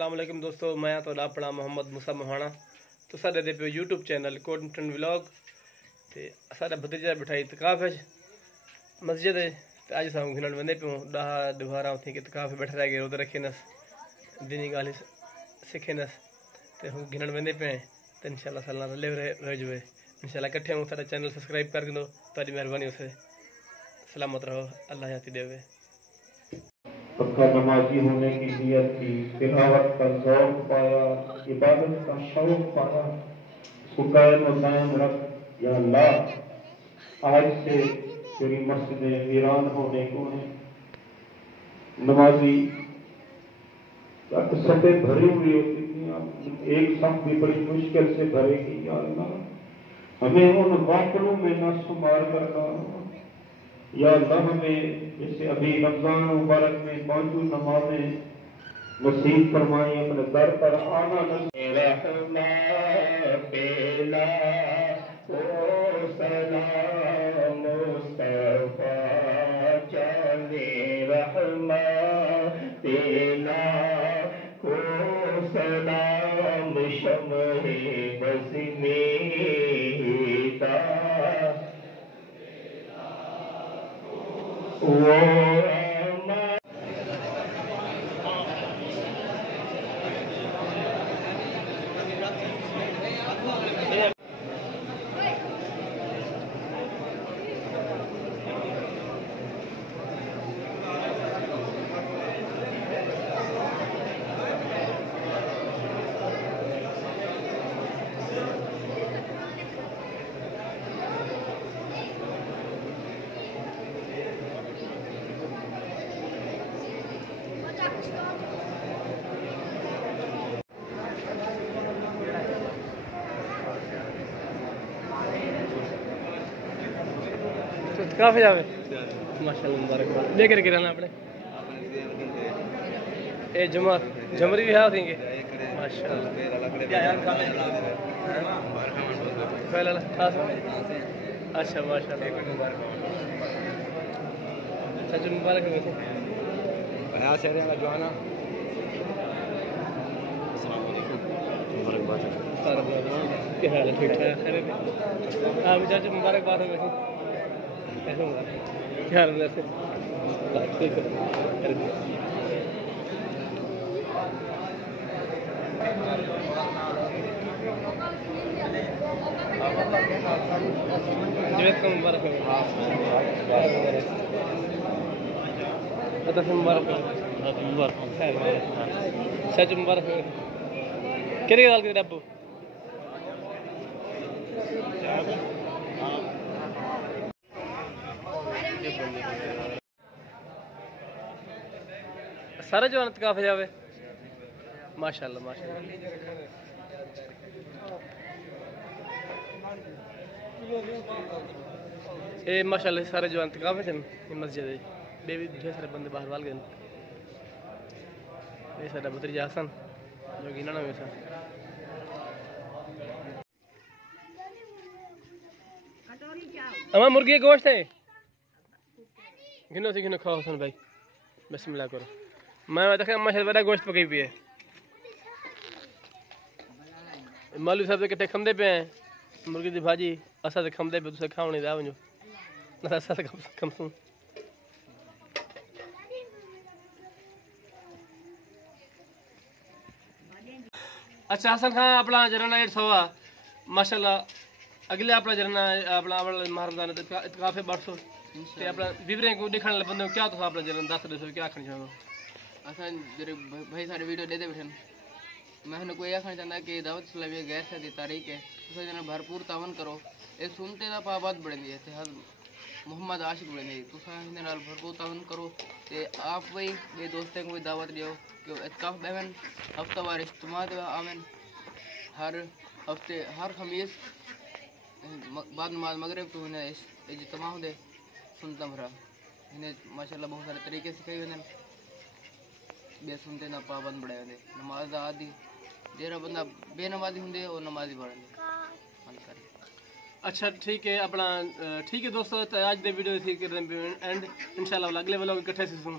अस्सलाम वालेकुम दोस्तों, मैं तो अपना मोहम्मद मूसा मोहाना तो साढ़े दे पे यूट्यूब चैनल कोटन व्लॉग ते साढ़ा भतीजा बिठाई इतकाफ है मस्जिद है तो अज सामू घिनण वंदे पियो डाह दुबारा उथे के इतकाफ बैठे रह गए उधर रखे नस दीनी गाली सीखे नस ते हम घिनण वंदे पे तो इंशाल्लाह साल रले रह जो इंशाल्लाह कट्ठे हूँ सारा चैनल सब्सक्राइब कर दो तारी मेहरबानी उसे सलामत रहो अल्लाह याती देवे। पक्का नमाजी होने की नियत की, तिलावत का ज़ौक़ पाया, इबादत का शौक़ पाया, उसको कायम और दायम रख। या अल्लाह, आज से तेरी मस्जिदें वीरान होने को हैं। नमाजी सफ़े भरी हुई होती थी, एक सफ़ भी बड़ी मुश्किल से भरेगी। या अल्लाह, हमें उन वाक़लों में न शुमार करना। या अल्लाह, हमें जैसे अभी रमजान मुबारक में पांचों नमाजें नसीब फरमाई, अपने दर पर आना नसीब। काफी जावे माशाल्लाह मुबारकबाद लेकर गिराना अपने ए जुमा जमरी भी है देंगे माशाल्लाह पहला खास अच्छा माशाल्लाह सच मुबारक हो बना शहर में जवाना अस्सलाम वालेकुम मुबारकबाद सारा क्या हाल है ठीक ठाक खैर है हां चाचा मुबारकबाद हो क्या हाल है ठीक है जवेद का मुबारक हो मुबारक मुबारक खैर सच मुबारक हो कितने साल के डब्बू सारे जवान इत्काफ जावे माशाल्लाह माशाल्लाह ए माशाल्लाह सारे जवान इत्काफ है मस्जिद है बेबी ढेर सारे बंदे बाहर वाल गए ये सारा भतीजा हसन जो गिना ना वैसा अमा मुर्गी गोश्त है गिनो से गिनो खाओ हसन भाई बिस्मिल्लाह करो मैं देखा माशाल्लाह बड़ा गोश्त पकी भी है मालू साहब कितने खमदे पे हैं मुर्गी की भाजी असा से खमदे पे तुसे खाओ नहीं दावो ना असा से कम सुन अच्छा हसन खान अपना जरना 100 माशाल्लाह अगले अपना जरना अपना महारमजान इत्काफ है 800 ते अपना विवरण को दिखाने वाले बंदे क्या तो अपना जरना 10 दसो क्या आखना चाहो असा जरे भाई सारे वीडियो दे बैठन मैं कोई आखना चाहता कि दावत इस्लामी गैर से दी तारीख है तुसा जना भरपूर तावन करो ए सुनते दा पाबंद बढ़ेंदी है ते मोहम्मद आशिक बढ़ेंदी तुसा इने नाल भरपूर तावन करो ते आप वही बे दोस्तों को भी दावत दियो कि इत्काफ बेवन हफ्तावार इज्तिमा दे आवन हर हफ्ते हर खमीस बाद नमाज मगरिब तो इने इज्तिमा होंदे सुनता भरा इने माशाल्लाह बहुत सारे तरीके सिखाई वने बे सुनते ना पाबंद बड़े होंदे नमाज आदि जेरा बंदा बेनमाजी होंदे और नमाजी बढ़े अच्छा ठीक है अपना ठीक है दोस्तों, तो आज दे वीडियो थी एंड इंशाल्लाह अगले व्लॉग इकट्ठे से सुन